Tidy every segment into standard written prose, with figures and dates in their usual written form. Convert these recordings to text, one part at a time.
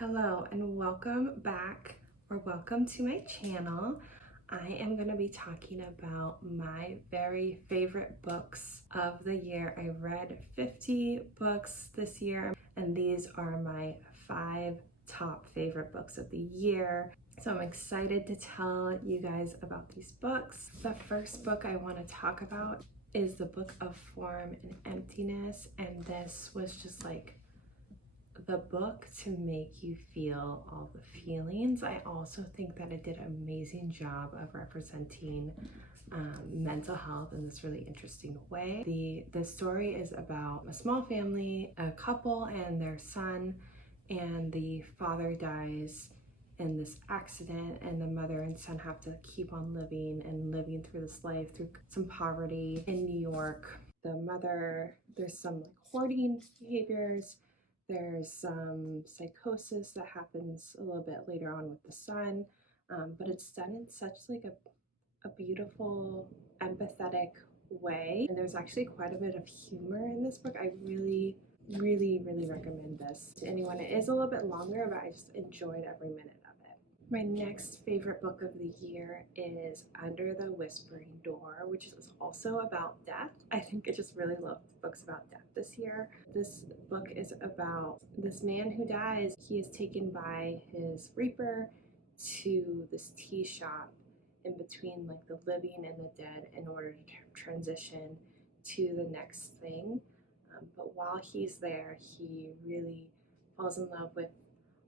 Hello and welcome back or welcome to my channel. I am going to be talking about my very favorite books of the year. I read 50 books this year and these are my 5 top favorite books of the year. So I'm excited to tell you guys about these books. The first book I want to talk about is the Book of Form and Emptiness, and this was just like the book to make you feel all the feelings. I also think that it did an amazing job of representing mental health in this really interesting way. The story is about a small family, a couple and their son, and the father dies in this accident, and the mother and son have to keep on living through this life through some poverty in New York. The mother, there's some like hoarding behaviors. There's some psychosis that happens a little bit later on with the son, but it's done in such like a beautiful, empathetic way. And there's actually quite a bit of humor in this book. I really recommend this to anyone. It is a little bit longer, but I just enjoyed every minute of it. My next favorite book of the year is Under the Whispering Door, which is also about death. I think I just really loved books about death this year. This book is about this man who dies. He is taken by his reaper to this tea shop in between like the living and the dead in order to transition to the next thing. But while he's there, he really falls in love with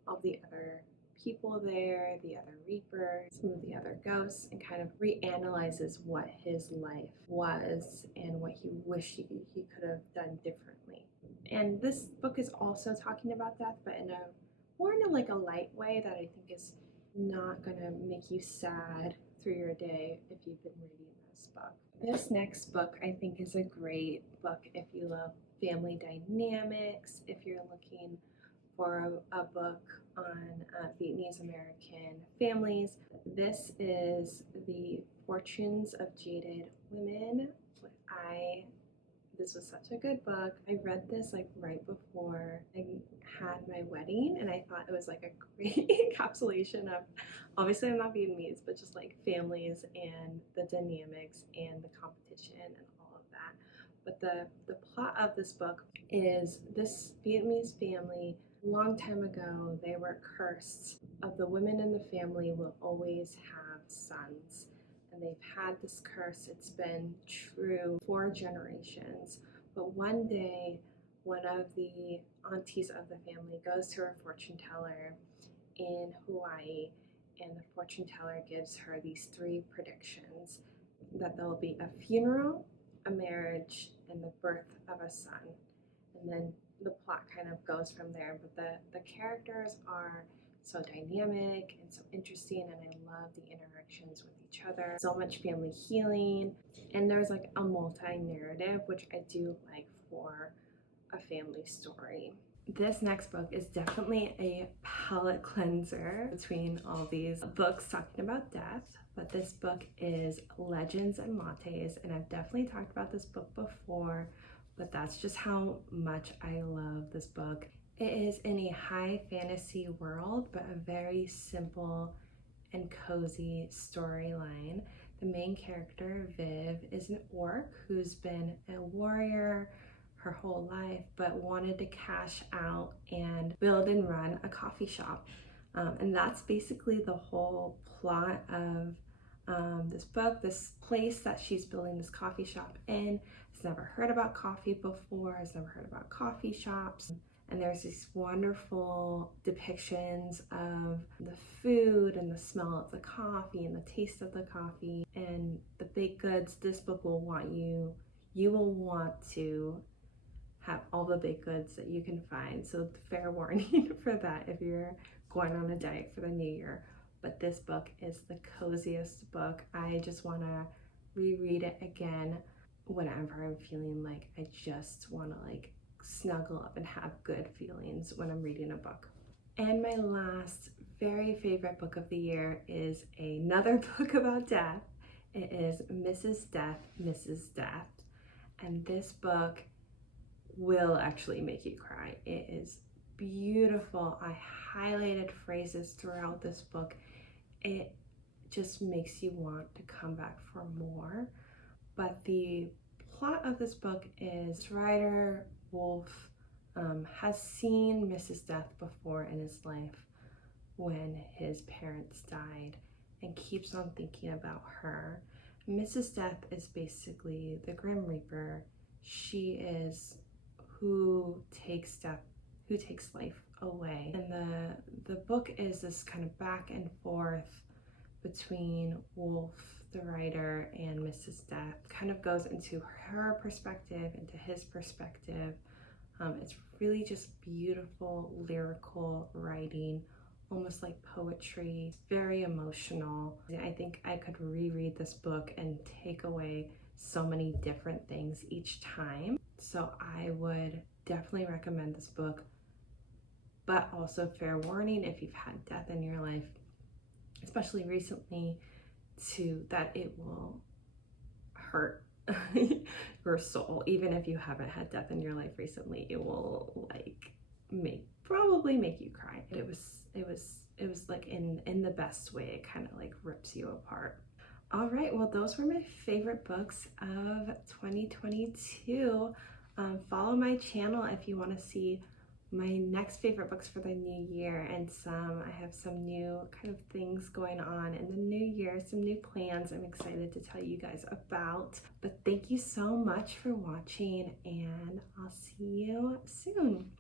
all the other people there, the other reapers, some of the other ghosts, and kind of reanalyzes what his life was and what he wished he could have done differently. And this book is also talking about death, but in a more in a like a light way that I think is not gonna make you sad through your day if you've been reading this book. This next book I think is a great book if you love family dynamics, if you're looking for a book on Vietnamese American families. This is The Fortunes of Jaded Women. This was such a good book. I read this like right before I had my wedding, and I thought it was like a great encapsulation of, obviously I'm not Vietnamese, but just like families and the dynamics and the competition and all of that. But the plot of this book is this Vietnamese family, a long time ago, they were cursed. Of the women in the family will always have sons. And they've had this curse. It's been true for generations. But one day, one of the aunties of the family goes to her fortune teller in Hawaii, and the fortune teller gives her these 3 predictions: that there'll be a funeral, a marriage, and the birth of a son. And then the plot kind of goes from there, but the characters are so dynamic and so interesting, and I love the interactions with each other. So much family healing, and there's like a multi-narrative, which I do like for a family story. This next book is definitely a palate cleanser between all these books talking about death, but this book is Legends and Lattes, and I've definitely talked about this book before, but that's just how much I love this book. It is in a high fantasy world, but a very simple and cozy storyline. The main character, Viv, is an orc who's been a warrior her whole life, but wanted to cash out and build and run a coffee shop. And that's basically the whole plot of this book. This place that she's building this coffee shop in has never heard about coffee before, has never heard about coffee shops. And there's these wonderful depictions of the food and the smell of the coffee and the taste of the coffee and the baked goods. This book will you will want to have all the baked goods that you can find. So fair warning for that if you're going on a diet for the new year. But this book is the coziest book. I just want to reread it again whenever I'm feeling like I just want to like snuggle up and have good feelings when I'm reading a book. And my last very favorite book of the year is another book about death. It is Mrs. Death, Mrs. Death. And this book will actually make you cry. It is beautiful. I highlighted phrases throughout this book. It just makes you want to come back for more. But the plot of this book is writer Wolf has seen Mrs. Death before in his life when his parents died and keeps on thinking about her. Mrs. Death is basically the Grim Reaper. She is who takes life away. And the book is this kind of back and forth between Wolf, the writer, and Mrs. Death. Kind of goes into her perspective, into his perspective. It's really just beautiful lyrical writing, almost like poetry. It's very emotional. I think I could reread this book and take away so many different things each time. So I would definitely recommend this book, but also fair warning if you've had death in your life, especially recently, that it will hurt your soul. Even if you haven't had death in your life recently, it will like probably make you cry. It was like in the best way. It kind of like rips you apart. All right, well, those were my favorite books of 2022. Follow my channel if you want to see my next favorite books for the new year, and I have some new kind of things going on in the new year, some new plans I'm excited to tell you guys about. But thank you so much for watching, and I'll see you soon.